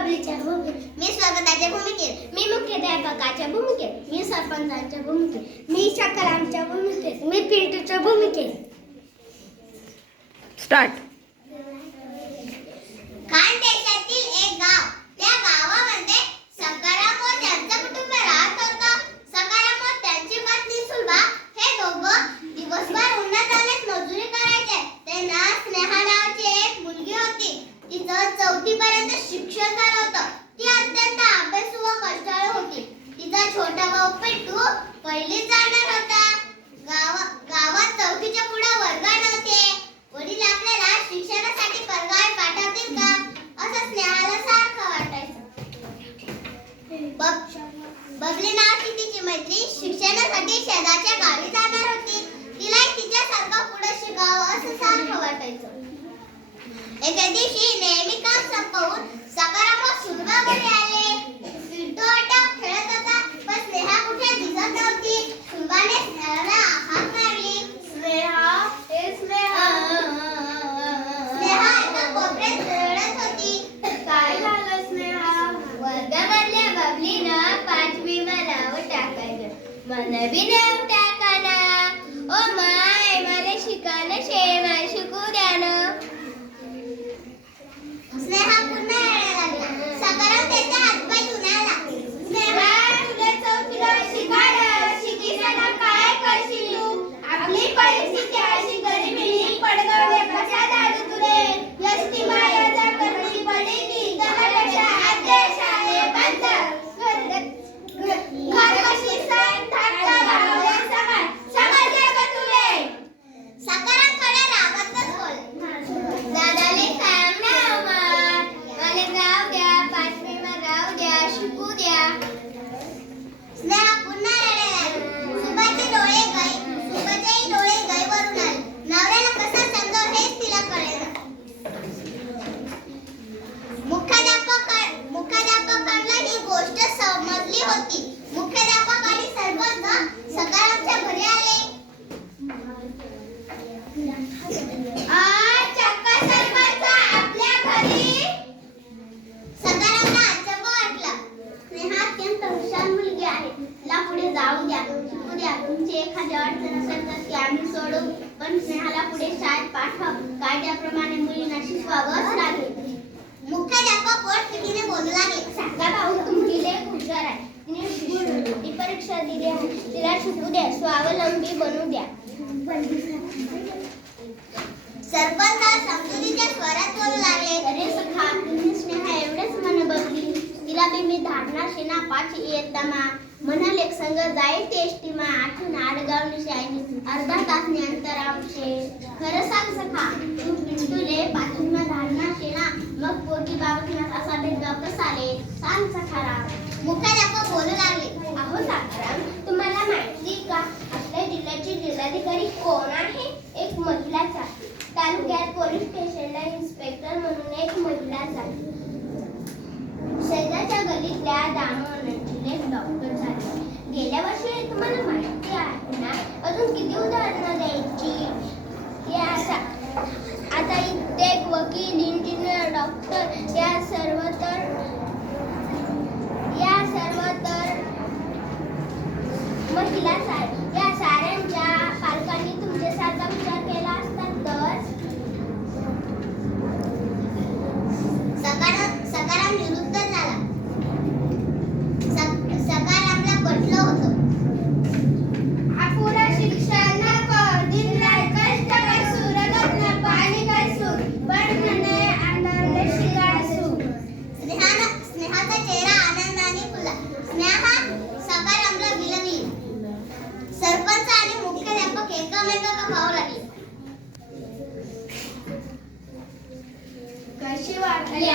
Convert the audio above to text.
बबलीच्या भूमिकेत, मी स्वागताच्या भूमिकेत, मी मुख्याध्यापकाच्या भूमिकेत, मी सरपंचाच्या भूमिकेत, मी शकलांच्या भूमिकेत, मी पिंटूच्या भूमिकेत. स्टार्ट. खानदेशातील एक गाव, त्या गावामध्ये सकाराम व त्यांचं कुटुंब राहत होतं. सकाराम व त्यांची पत्नी सुलभा हे दोघं दिवसभर उन्हातान्हात मजुरी करायचे. त्यांना स्नेहा नावाची एक मुलगी होती. तिचं 4थी पर्यंत शिक्षण झालं होतं. ती अत्यंत अभ्यासू व कष्टाळू होती. तिचा छोटा भाऊ पिंटू पहिलीत जाणार होता. गावात 4थीच्या पुढे वर्ग नव्हते. वडील आपल्याला शिक्षणासाठी परगावी पाठवतील का असं स्नेहाला सारखं वाटायचं. बबली नावाची तिची मैत्रीण शिक्षणासाठी शेजारच्या गावी जाणार होती. तिलाही तिच्यासारखं पुढे शिकावं असं सारखं वाटायचं. एके दिवशी नेहमी काम संपवून सकाराम व सुलभा घरी आले. पिंटू अटक खेळत होता, पण स्नेहा कुठे दिसत नव्हती. सुलभाने स्नेहाला हाक मारली, स्नेहा, हे स्नेहा. स्नेहा एका कोपऱ्यात रडत होती. काय झालं स्नेहा? वर्गामधल्या बबलीनं 5वी नाव टाकायचं, मला बी नाव टाकाना. ओ माय, मला शिकायला मला शिकू द्या ना. स्नेहा पुन्हा रडायला लागली. सकाराम त्याचा हातपाय धुवायला. स्नेहा, तुला 4थीला शिकायला काय करशील तू? आपली परिस्थिती अशी गरिबीने पडगवले कशा दादू तुले? यस्ती मायाचा करती पडेगी त्यापेक्षा आद्या शाळे बंद. घर कशी सण धाकटा भावल्या समजले का तुले? सकाराम थोड्या रागातच बोल. दादाले सांग ना अमर, मला जाऊ द्या, 5वी राहू द्या, शिकू द्या. स्नेहा पुन्हा रडायला लागली. सुभाचेही डोळे गैवरून आले. नवऱ्याला कसं समजावं हेच तिला कळेना. मुख्याध्यापकांना ही गोष्ट समजली होती. मुख्याध्यापक आणि सरपंच सकारामच्या घरी आले. आज चक्क सरपंच आपल्या घरी. सकारामला अचंब वाटला. स्नेहा अत्यंत हुशार मुलगी आहे. तिला पुढे जाऊ द्या, शिकू द्या. तुमची एखादी अडचण असेल तर ती आम्ही सोडू, पण स्नेहाला पुढे शाळेत पाठवा. कायद्याप्रमाणे मुलींना शिकवावंच लागेल. मुख्याध्यापक पोटतिडकीने बोलू लागले. सांगा भाऊ, तुमची लेक हुशार आहे. तिने शिष्यवृत्ती परीक्षा दिली आहे. तिला शिकू द्या, स्वावलंबी बनू द्या. सरपंच समजुतीच्या स्वरात बोलू लागले. अरे सखा, तुम्ही स्नेहा एवढेच म्हण बघली. तिला बी मी धाडणार शेना 5 इयत्तामा. म्हणाले संग जाईल ते एसटीमा. आठून आडगावनी शाळेनी अर्धा तासनी अंतरावशे. खरं सांग सखा, तू पिंटूले 5वीमा धाडणार शेना. मग पोरगी बाबतीत असा भेदभाव कसा आले? सांग सखाराम. मुख्याध्यापक बोलू लागले. अहो सखाराम, तुम्हाला माहिती का आपल्या जिल्ह्याची जिल्हाधिकारी कोण आहे? एक महिलाच आहे. तालुक्यात पोलीस स्टेशनला इन्स्पेक्टर म्हणून एक महिलाच आहे. शेजारच्या गल्लीतल्या दामोदरांची लेक डॉक्टर झाली. गेल्या वर्षी तुम्हाला माहिती आहे ना? अजून किती उदाहरणं द्यायची? आता इथे वकील, इंजिनियर, डॉक्टर या सर्व तर महिलाच आहेत. या साऱ्यांच्या पालकांनी तुमच्यासारखा विचार केला असता तर? सकाराम निरुत्तर झाला. सकारामला पटलं होतं. अपुरा शिक्षण दिन-रात कष्ट करसू, रगतनं पाणी करसू, पण म्हणे अंधारले शिकायसू. स्नेहाचा चेहरा आनंदाने फुलला. स्नेहा सकारामला विलवली. सरपंच आणि मुख्याध्यापक एकमेकांना पाहू लागले. कशी वाटली?